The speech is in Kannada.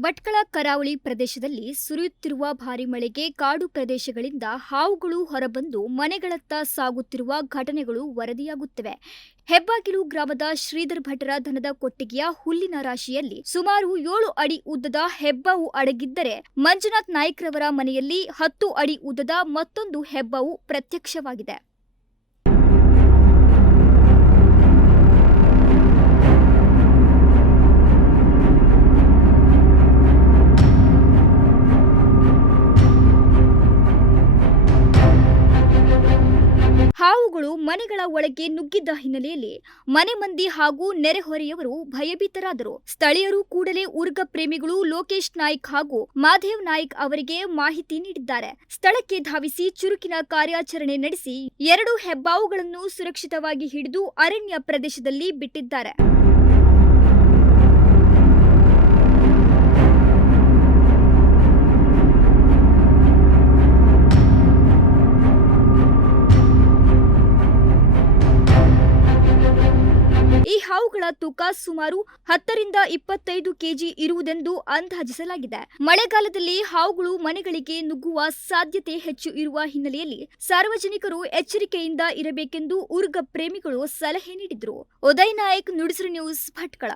ಭಟ್ಕಳ ಕರಾವಳಿ ಪ್ರದೇಶದಲ್ಲಿ ಸುರಿಯುತ್ತಿರುವ ಭಾರಿ ಮಳೆಗೆ ಕಾಡು ಪ್ರದೇಶಗಳಿಂದ ಹಾವುಗಳು ಹೊರಬಂದು ಮನೆಗಳತ್ತ ಸಾಗುತ್ತಿರುವ ಘಟನೆಗಳು ವರದಿಯಾಗುತ್ತಿವೆ. ಹೆಬ್ಬಾಗಿಲು ಗ್ರಾಮದ ಶ್ರೀಧರ್ ಭಟ್ಟರ ದನದ ಕೊಟ್ಟಿಗೆಯ ಹುಲ್ಲಿನ ರಾಶಿಯಲ್ಲಿ ಸುಮಾರು ಏಳು ಅಡಿ ಉದ್ದದ ಹೆಬ್ಬಾವು ಅಡಗಿದ್ದರೆ ಮಂಜುನಾಥ್ ನಾಯ್ಕ್ರವರ ಮನೆಯಲ್ಲಿ ಹತ್ತು ಅಡಿ ಉದ್ದದ ಮತ್ತೊಂದು ಹೆಬ್ಬಾವು ಪ್ರತ್ಯಕ್ಷವಾಗಿದೆ. ಹಾವುಗಳು ಮನೆಗಳ ಒಳಗೆ ನುಗ್ಗಿದ್ದ ಹಿನ್ನೆಲೆಯಲ್ಲಿ ಮನೆ ಮಂದಿ ಹಾಗೂ ನೆರೆಹೊರೆಯವರು ಭಯಭೀತರಾದರು. ಸ್ಥಳೀಯರು ಕೂಡಲೇ ಉರ್ಗ ಪ್ರೇಮಿಗಳು ಲೋಕೇಶ್ ನಾಯ್ಕ್ ಹಾಗೂ ಮಾಧೇವ್ ನಾಯ್ಕ್ ಅವರಿಗೆ ಮಾಹಿತಿ ನೀಡಿದ್ದಾರೆ. ಸ್ಥಳಕ್ಕೆ ಧಾವಿಸಿ ಚುರುಕಿನ ಕಾರ್ಯಾಚರಣೆ ನಡೆಸಿ ಎರಡು ಹೆಬ್ಬಾವುಗಳನ್ನು ಸುರಕ್ಷಿತವಾಗಿ ಹಿಡಿದು ಅರಣ್ಯ ಪ್ರದೇಶದಲ್ಲಿ ಬಿಟ್ಟಿದ್ದಾರೆ. ಹಾವುಗಳ ತೂಕ ಸುಮಾರು ಹತ್ತರಿಂದ ಇಪ್ಪತ್ತೈದು ಕೆಜಿ ಇರುವುದೆಂದು ಅಂದಾಜಿಸಲಾಗಿದೆ. ಮಳೆಗಾಲದಲ್ಲಿ ಹಾವುಗಳು ಮನೆಗಳಿಗೆ ನುಗ್ಗುವ ಸಾಧ್ಯತೆ ಹೆಚ್ಚು ಇರುವ ಹಿನ್ನೆಲೆಯಲ್ಲಿ ಸಾರ್ವಜನಿಕರು ಎಚ್ಚರಿಕೆಯಿಂದ ಇರಬೇಕೆಂದು ಉರ್ಗ ಪ್ರೇಮಿಗಳು ಸಲಹೆ ನೀಡಿದ್ರು. ಉದಯ್ ನಾಯಕ್, ನುಡಿಸಿರು ನ್ಯೂಸ್, ಭಟ್ಕಳ.